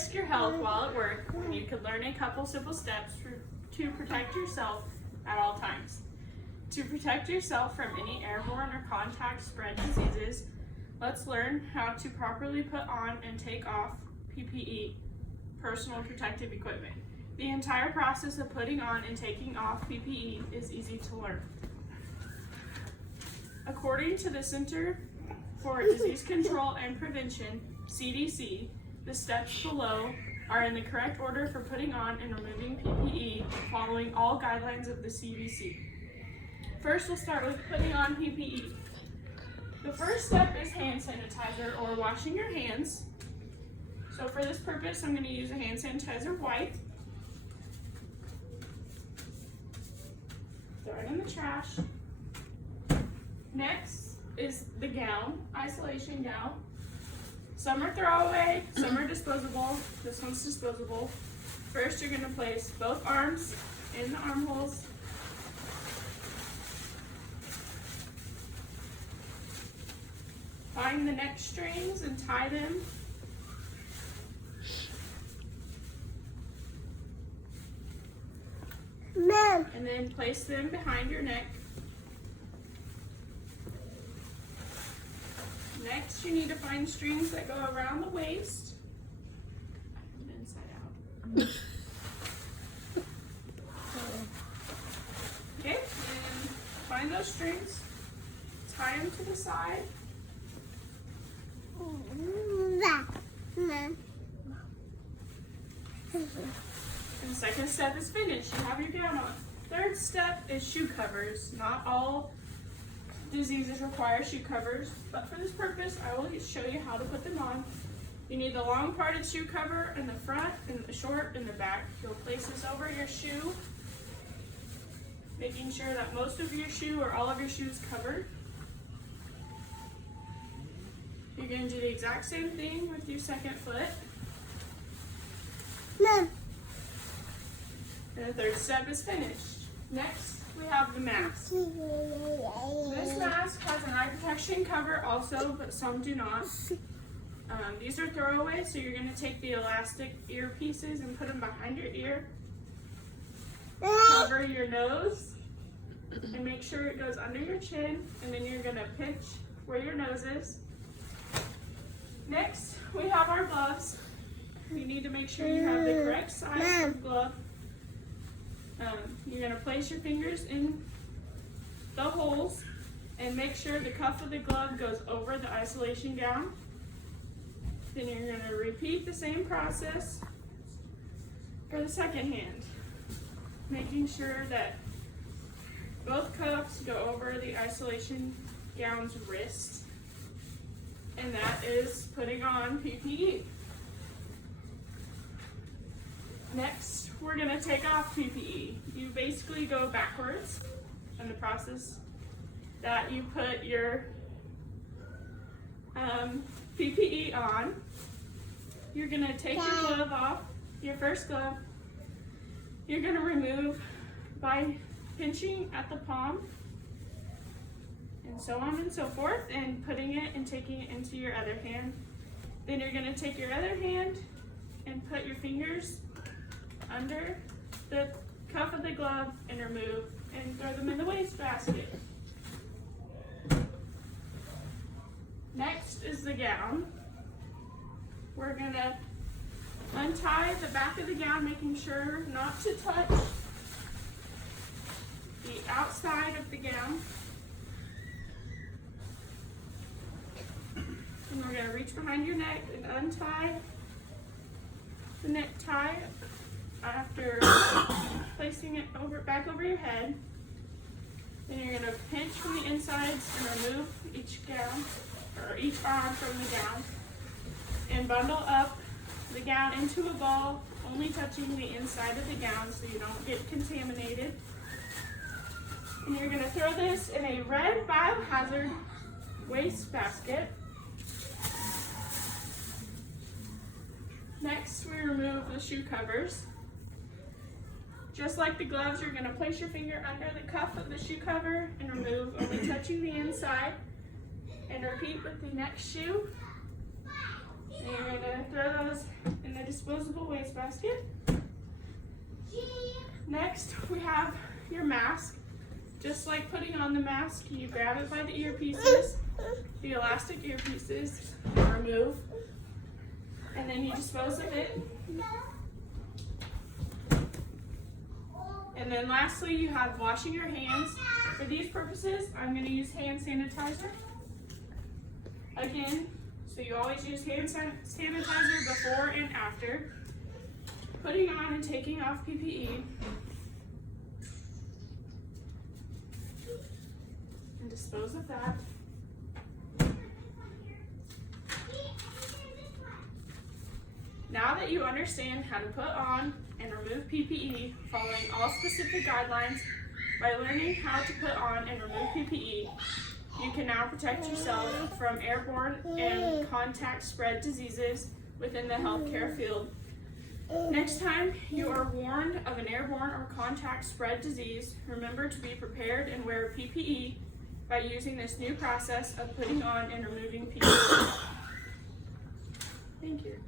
risk your health while at work when you could learn a couple simple steps to protect yourself at all times. To protect yourself from any airborne or contact spread diseases, let's learn how to properly put on and take off PPE, personal protective equipment. The entire process of putting on and taking off PPE is easy to learn. According to the Center for Disease Control and Prevention, CDC, the steps below are in the correct order for putting on and removing PPE, following all guidelines of the CDC. First, we'll start with putting on PPE. The first step is hand sanitizer or washing your hands. So for this purpose, I'm going to use a hand sanitizer wipe. Throw it in the trash. Next is the gown, isolation gown. Some are throwaway, some are disposable. This one's disposable. First, you're going to place both arms in the armholes. Find the neck strings and tie them. Mom. And then place them behind your neck. Next, you need to find strings that go around the waist and inside out. Okay, and find those strings, tie them to the side. And the second step is finished. You have your gown on. Third step is shoe covers. Not all diseases require shoe covers, but for this purpose, I will show you how to put them on. You need the long parted shoe cover in the front and the short in the back. You'll place this over your shoe, making sure that most of your shoe or all of your shoe is covered. You're going to do the exact same thing with your second foot. Mom. And the third step is finished. Next, we have the mask. This mask has an eye protection cover also, but some do not. These are throwaway, so you're going to take the elastic ear pieces and put them behind your ear. Cover your nose and make sure it goes under your chin, and then you're going to pinch where your nose is. Next, we have our gloves. You need to make sure you have the correct size of glove. You're going to place your fingers in the holes and make sure the cuff of the glove goes over the isolation gown. Then you're going to repeat the same process for the second hand, making sure that both cuffs go over the isolation gown's wrist, and that is putting on PPE. Next, we're going to take off PPE. You basically go backwards in the process that you put your PPE on. You're going to take your glove off, your first glove. You're going to remove by pinching at the palm, and so on and so forth, and putting it and taking it into your other hand. Then you're going to take your other hand and put your fingers under the cuff of the glove and remove and throw them in the wastebasket. Next is the gown. We're going to untie the back of the gown, making sure not to touch the outside of the gown. And we're going to reach behind your neck and untie the necktie after placing it back over your head. Then you're going to pinch from the insides and remove each gown or each arm from the gown and bundle up the gown into a ball, only touching the inside of the gown so you don't get contaminated. And you're going to throw this in a red biohazard wastebasket. Next, we remove the shoe covers. Just like the gloves, you're going to place your finger under the cuff of the shoe cover and remove, only touching the inside. And repeat with the next shoe. And you're going to throw those in the disposable waste basket. Next, we have your mask. Just like putting on the mask, you grab it by the earpieces, the elastic earpieces, remove, and then you dispose of it. And then lastly, you have washing your hands. For these purposes, I'm going to use hand sanitizer. Again, so you always use hand sanitizer before and after. Putting on and taking off PPE. And dispose of that. Now that you understand how to put on and remove PPE, following all specific guidelines, by learning how to put on and remove PPE, you can now protect yourself from airborne and contact spread diseases within the healthcare field. Next time you are warned of an airborne or contact spread disease, remember to be prepared and wear PPE by using this new process of putting on and removing PPE. Thank you.